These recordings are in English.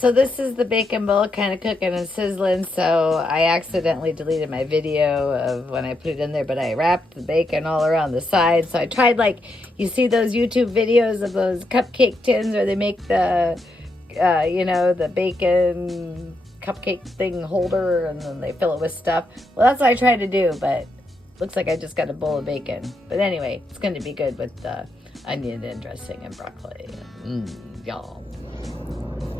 So this is the bacon bowl kind of cooking and sizzling. So I accidentally deleted my video of when I put it in there, but I wrapped the bacon all around the side. So I tried, like, you see those YouTube videos of those cupcake tins where they make the, the bacon cupcake thing holder and then they fill it with stuff. Well, that's what I tried to do, but looks like I just got a bowl of bacon. But anyway, it's going to be good with onion and dressing and broccoli. Y'all.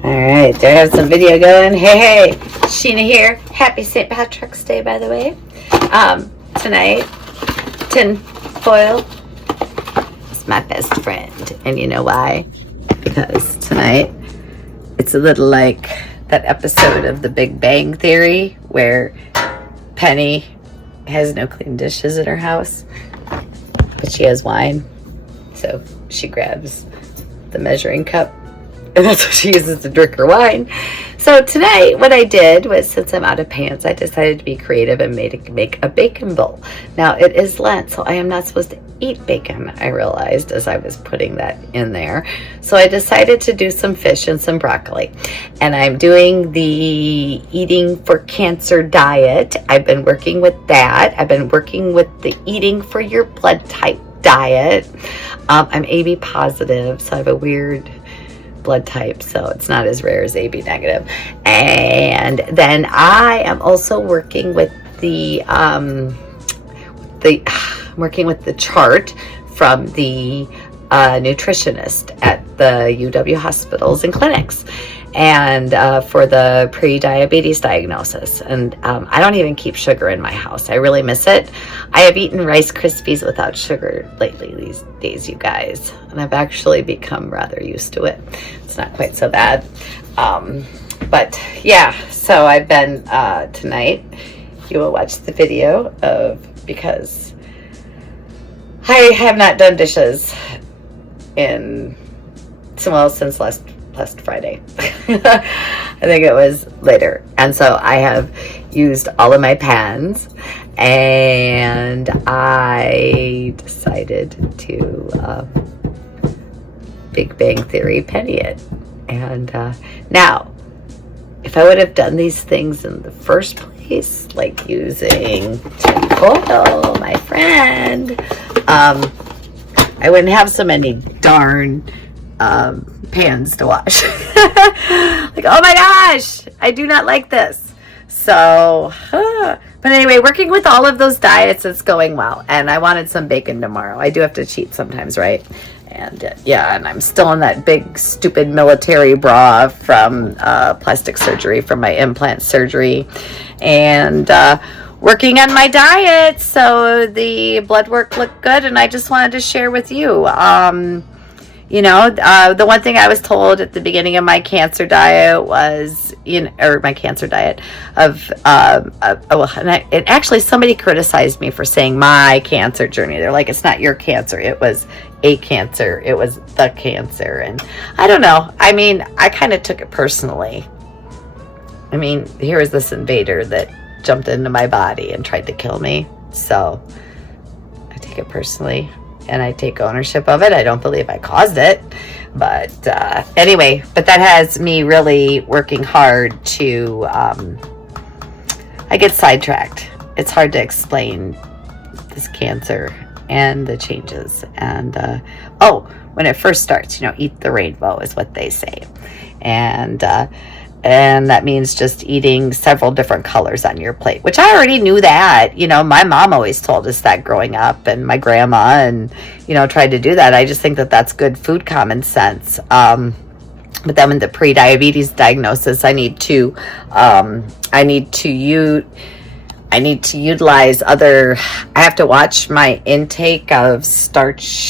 All right, do I have some video going? Hey, Sheena here. Happy St. Patrick's Day, by the way. Tonight, tin foil is my best friend. And you know why? Because tonight, it's a little like that episode of The Big Bang Theory where Penny has no clean dishes in her house, but she has wine. So she grabs the measuring cup, and that's what she uses to drink her wine. So tonight, what I did was, since I'm out of pans, I decided to be creative and make a bacon bowl. Now, it is Lent, so I am not supposed to eat bacon, I realized as I was putting that in there. So I decided to do some fish and some broccoli. And I'm doing the Eating for Cancer diet. I've been working with that. I've been working with the Eating for Your Blood Type diet. I'm AB positive, so I have a weird blood type, so it's not as rare as AB negative. And then I am also working with the chart from the nutritionist at the UW hospitals and clinics, and for the pre-diabetes diagnosis. And I don't even keep sugar in my house. I really miss it. I have eaten Rice Krispies without sugar lately these days, you guys, and I've actually become rather used to it. It's not quite so bad. But yeah, so I've been tonight, you will watch the video because I have not done dishes since last Friday. I think it was later. And so I have used all of my pans, and I decided to Big Bang Theory penny it. And now, if I would have done these things in the first place, like using tinfoil, my friend, I wouldn't have so many darn pans to wash. Like, oh my gosh, I do not like this. So, but anyway, working with all of those diets, it's going well. And I wanted some bacon tomorrow. I do have to cheat sometimes, right? And yeah, and I'm still in that big stupid military bra from plastic surgery, from my implant surgery, and working on my diet. So the blood work looked good, and I just wanted to share with you. The one thing I was told at the beginning of my cancer diet was, my cancer diet and actually somebody criticized me for saying my cancer journey. They're like, it's not your cancer. It was a cancer. It was the cancer. And I don't know. I mean, I kind of took it personally. I mean, here is this invader that jumped into my body and tried to kill me. So I take it personally. And I take ownership of it. I don't believe I caused it. But anyway, but that has me really working hard to, I get sidetracked. It's hard to explain this cancer and the changes. And, when it first starts, eat the rainbow is what they say. And that means just eating several different colors on your plate, which I already knew that. My mom always told us that growing up, and my grandma, and, tried to do that. I just think that that's good food common sense. But then with the pre-diabetes diagnosis, I need to utilize I have to watch my intake of starch-based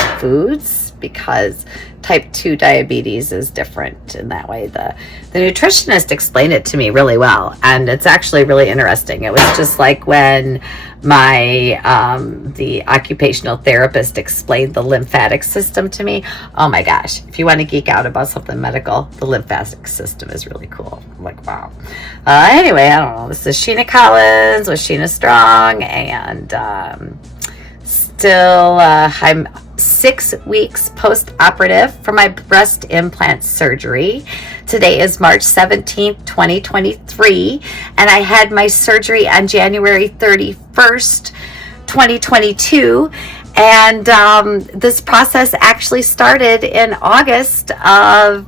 foods, because type 2 diabetes is different in that way. The nutritionist explained it to me really well, and it's actually really interesting. It was just like when my the occupational therapist explained the lymphatic system to me. Oh my gosh, if you want to geek out about something medical, the lymphatic system is really cool. I'm like, wow. Anyway, I don't know. This is Sheena Collins with Sheena Strong, and still 6 weeks post-operative for my breast implant surgery. Today is March 17th, 2023, and I had my surgery on January 31st, 2022. And this process actually started in August of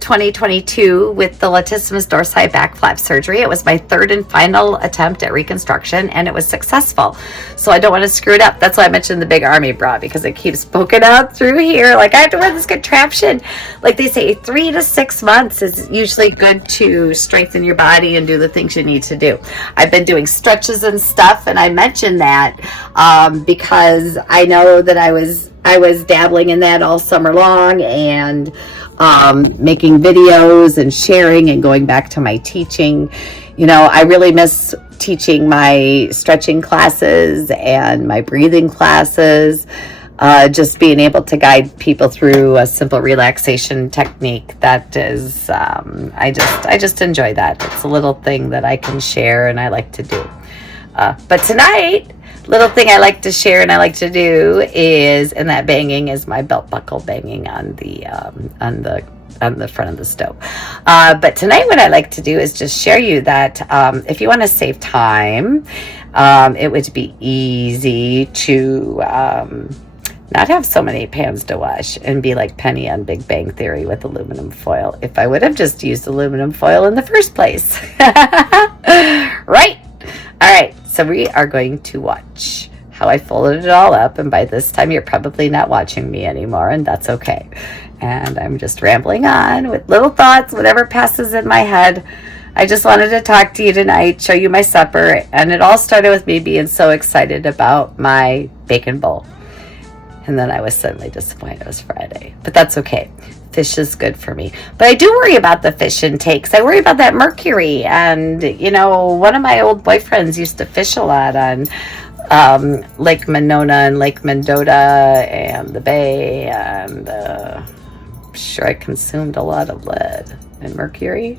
2022 with the latissimus dorsi back flap surgery. It was my third and final attempt at reconstruction, and it was successful. So I don't want to screw it up. That's why I mentioned the big army bra, because it keeps poking up through here. Like, I have to wear this contraption. Like they say, 3 to 6 months is usually good to strengthen your body and do the things you need to do. I've been doing stretches and stuff, and I mentioned that because I know that I was dabbling in that all summer long, and making videos and sharing and going back to my teaching. You know, I really miss teaching my stretching classes and my breathing classes. Just being able to guide people through a simple relaxation technique. That is, I just enjoy that. It's a little thing that I can share and I like to do. But tonight, little thing I like to share and I like to do is, and that banging is my belt buckle banging on the front of the stove. But tonight what I like to do is just share you that if you want to save time, it would be easy to not have so many pans to wash and be like Penny on Big Bang Theory with aluminum foil if I would have just used aluminum foil in the first place. Right? All right. So we are going to watch how I folded it all up, and by this time you're probably not watching me anymore, and that's okay. And I'm just rambling on with little thoughts, whatever passes in my head. I just wanted to talk to you tonight, show you my supper, and it all started with me being so excited about my bacon bowl. And then I was suddenly disappointed it was Friday, but that's okay. Fish is good for me. But I do worry about the fish intakes. I worry about that mercury. And, you know, one of my old boyfriends used to fish a lot on Lake Monona and Lake Mendota and the bay. And I'm sure I consumed a lot of lead and mercury.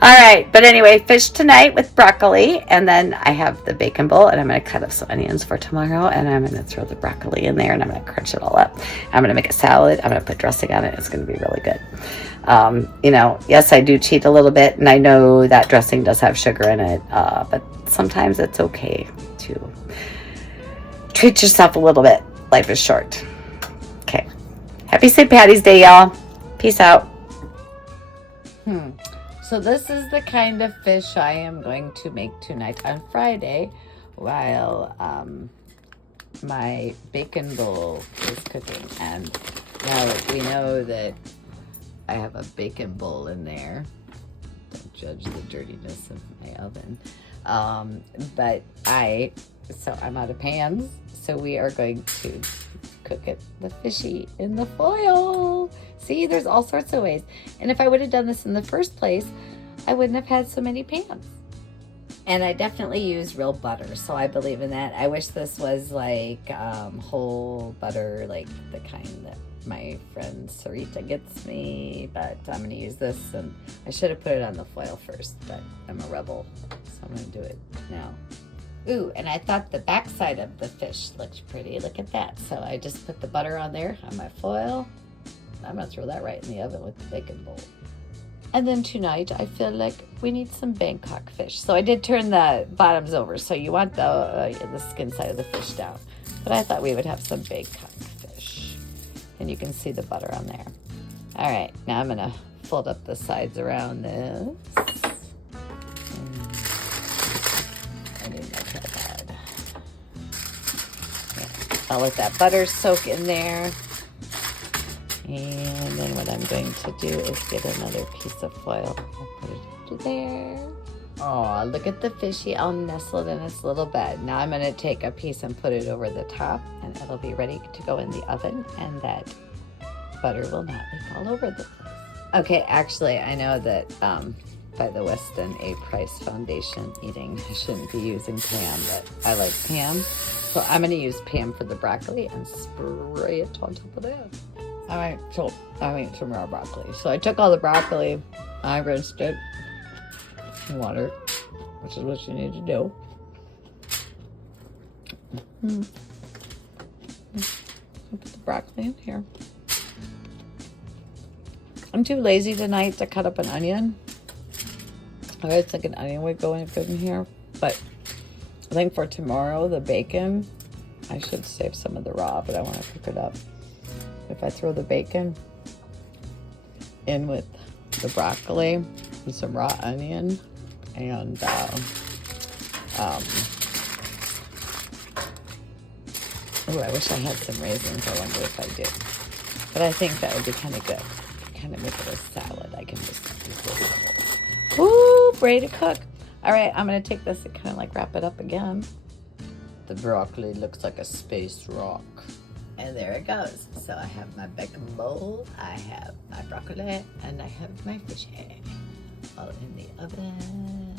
All right, but anyway, fish tonight with broccoli, and then I have the bacon bowl, and I'm going to cut up some onions for tomorrow, and I'm going to throw the broccoli in there, and I'm going to crunch it all up. I'm going to make a salad. I'm going to put dressing on it. It's going to be really good. You know, yes, I do cheat a little bit, and I know that dressing does have sugar in it, but sometimes it's okay to treat yourself a little bit. Life is short. Okay. Happy St. Patty's Day, y'all. Peace out. So this is the kind of fish I am going to make tonight on Friday while my bacon bowl is cooking. And now we know that I have a bacon bowl in there. Don't judge the dirtiness of my oven. But I'm out of pans, so we are going to cook it, the fishy, in the foil. See, there's all sorts of ways. And if I would have done this in the first place, I wouldn't have had so many pans. And I definitely use real butter, so I believe in that. I wish this was like whole butter, like the kind that my friend Sarita gets me, but I'm going to use this, and I should have put it on the foil first, but I'm a rebel, so I'm going to do it now. Ooh, and I thought the backside of the fish looked pretty. Look at that. So I just put the butter on there on my foil. I'm going to throw that right in the oven with the bacon bowl. And then tonight, I feel like we need some Bangkok fish. So I did turn the bottoms over. So you want the skin side of the fish down. But I thought we would have some Bangkok fish. And you can see the butter on there. All right, now I'm going to fold up the sides around this. I need my tripod. Yeah, I'll let that butter soak in there. And then what I'm going to do is get another piece of foil. I'll put it into there. Oh, look at the fishy all nestled in its little bed. Now I'm going to take a piece and put it over the top, and it'll be ready to go in the oven, and that butter will not leak all over the place. Okay, actually, I know that by the Weston A. Price Foundation eating, I shouldn't be using Pam, but I like Pam. So I'm going to use Pam for the broccoli and spray it on top of that. I made some raw broccoli. So I took all the broccoli, I rinsed it in water, which is what you need to do. Put the broccoli in here. I'm too lazy tonight to cut up an onion. I was thinking onion would go in good in here, but I think for tomorrow, the bacon, I should save some of the raw, but I want to cook it up. If I throw the bacon in with the broccoli and some raw onion and oh, I wish I had some raisins. I wonder if I do. But I think that would be kind of good. Kind of make it a salad. I can just use this. Woo, ready to cook. All right, I'm going to take this and kind of like wrap it up again. The broccoli looks like a space rock. And there it goes. So I have my bacon bowl, I have my broccoli, and I have my fish egg. All in the oven.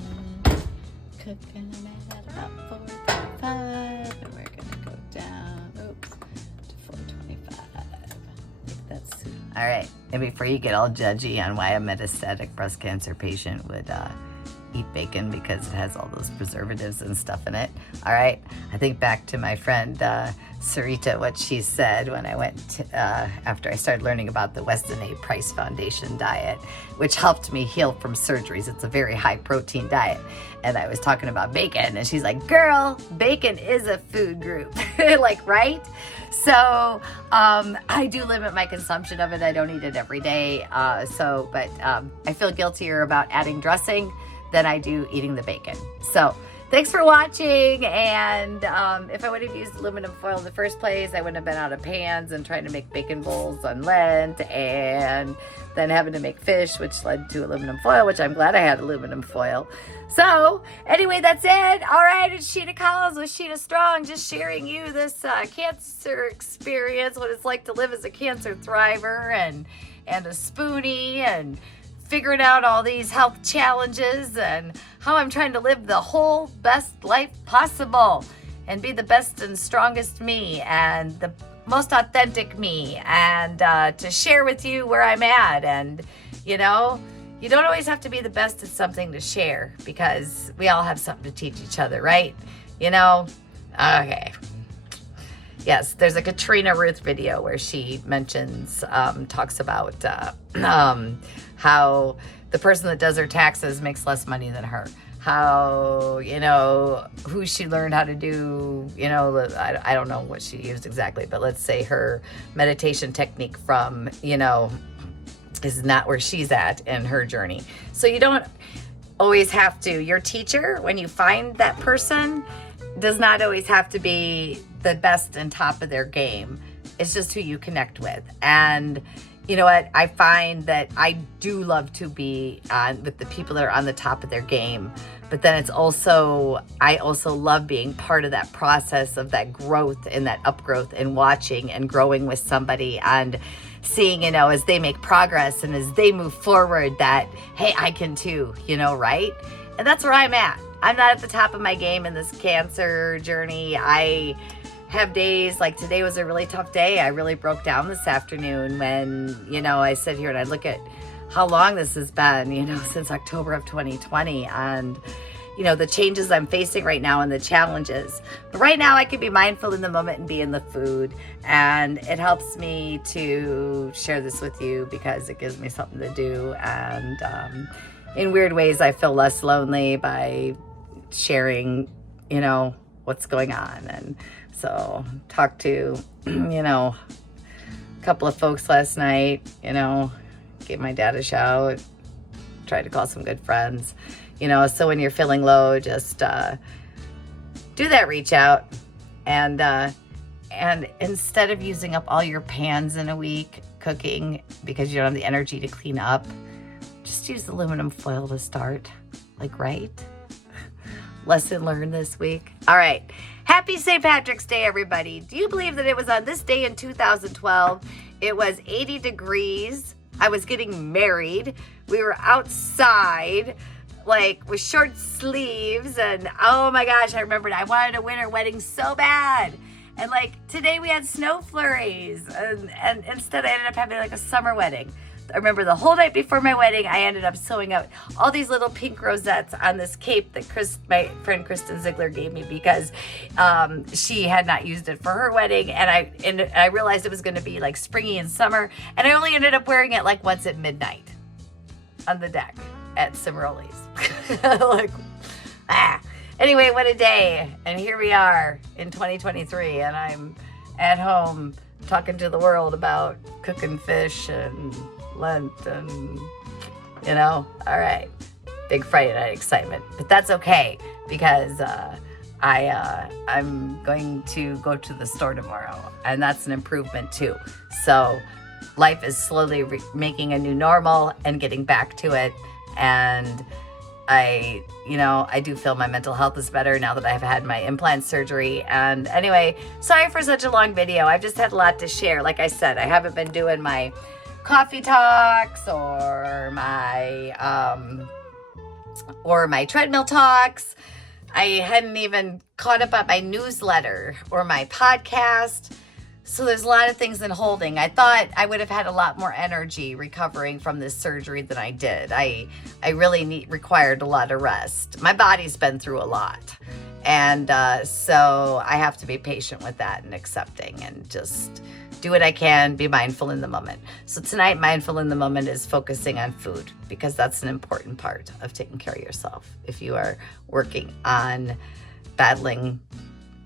Cooking at about 435. And we're going to go down, oops, to 425. That's soon. All right, and before you get all judgy on why a metastatic breast cancer patient would eat bacon because it has all those preservatives and stuff in it. All right, I think back to my friend Sarita, what she said when I went to, after I started learning about the Weston A. Price Foundation diet, which helped me heal from surgeries. It's a very high protein diet. And I was talking about bacon, and she's like, girl, bacon is a food group. Like, right? So I do limit my consumption of it. I don't eat it every day. But I feel guiltier about adding dressing than I do eating the bacon. So thanks for watching. And if I would have used aluminum foil in the first place, I wouldn't have been out of pans and trying to make bacon bowls on Lent, and then having to make fish, which led to aluminum foil, which I'm glad I had aluminum foil. So anyway, that's it. All right, it's Sheena Collins with Sheena Strong, just sharing you this cancer experience, what it's like to live as a cancer thriver and a spoonie, and figuring out all these health challenges and how I'm trying to live the whole best life possible and be the best and strongest me and the most authentic me, and to share with you where I'm at. And you know, you don't always have to be the best at something to share, because we all have something to teach each other, right? You know? Okay. Yes, there's a Katrina Ruth video where she mentions, talks about how the person that does her taxes makes less money than her. How, you know, who she learned how to do, you know, I don't know what she used exactly, but let's say her meditation technique from, you know, is not where she's at in her journey. So you don't always have to, your teacher, when you find that person, does not always have to be the best and top of their game. It's just who you connect with. And you know what? I find that I do love to be with the people that are on the top of their game. But then it's also, I also love being part of that process of that growth and that upgrowth and watching and growing with somebody and seeing, you know, as they make progress and as they move forward that, hey, I can too, you know, right? And that's where I'm at. I'm not at the top of my game in this cancer journey. I have days like today was a really tough day. I really broke down this afternoon when, you know, I sit here and I look at how long this has been, you know, since October of 2020, and, you know, the changes I'm facing right now and the challenges. But right now I can be mindful in the moment and be in the food. And it helps me to share this with you because it gives me something to do. And in weird ways, I feel less lonely by sharing, you know, what's going on. And so talked to, you know, a couple of folks last night, you know, gave my dad a shout, tried to call some good friends, you know. So when you're feeling low, just do that reach out. And instead of using up all your pans in a week cooking because you don't have the energy to clean up, just use aluminum foil to start. Like, right? Lesson learned this week. All right. Happy St. Patrick's Day, everybody. Do you believe that it was on this day in 2012? It was 80 degrees. I was getting married. We were outside, like with short sleeves. And oh my gosh, I remembered I wanted a winter wedding so bad. And like today we had snow flurries. And instead I ended up having like a summer wedding. I remember the whole night before my wedding, I ended up sewing up all these little pink rosettes on this cape that my friend Kristen Ziegler gave me because she had not used it for her wedding. And I realized it was going to be like springy and summer. And I only ended up wearing it like once at midnight on the deck at Cimarrones. Like, Anyway, what a day. And here we are in 2023, and I'm at home talking to the world about cooking fish and Lent and, all right. Big Friday night excitement. But that's okay because I'm going to go to the store tomorrow, and that's an improvement too. So life is slowly making a new normal and getting back to it. And I do feel my mental health is better now that I've had my implant surgery. And anyway, sorry for such a long video. I've just had a lot to share. Like I said, I haven't been doing my coffee talks or my treadmill talks. I hadn't even caught up on my newsletter or my podcast. So there's a lot of things in holding. I thought I would have had a lot more energy recovering from this surgery than I did. I really required a lot of rest. My body's been through a lot. And so I have to be patient with that and accepting and just do what I can, be mindful in the moment. So tonight, mindful in the moment is focusing on food because that's an important part of taking care of yourself. If you are working on battling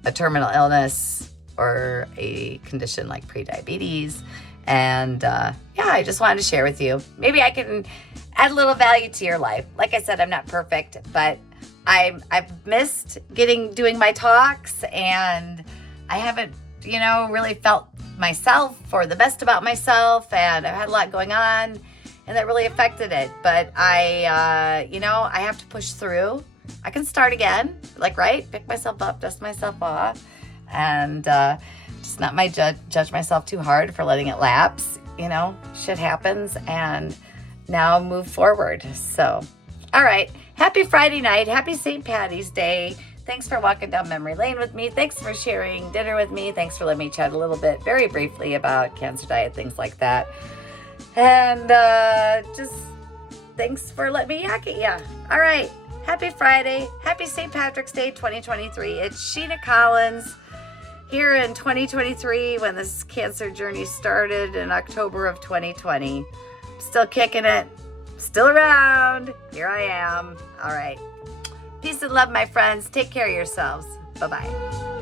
a terminal illness, or a condition like prediabetes. And I just wanted to share with you. Maybe I can add a little value to your life. Like I said, I'm not perfect, but I've missed doing my talks, and I haven't, really felt myself or the best about myself, and I've had a lot going on, and that really affected it. But I have to push through. I can start again, pick myself up, dust myself off. And just not judge myself too hard for letting it lapse. Shit happens, and now move forward. So, all right. Happy Friday night. Happy St. Patty's Day. Thanks for walking down memory lane with me. Thanks for sharing dinner with me. Thanks for letting me chat a little bit, very briefly, about cancer diet, things like that. And just thanks for letting me yak at ya. All right. Happy Friday. Happy St. Patrick's Day 2023. It's Sheena Collins. Here in 2023, when this cancer journey started in October of 2020, still kicking it, still around. Here I am. All right. Peace and love, my friends. Take care of yourselves. Bye-bye.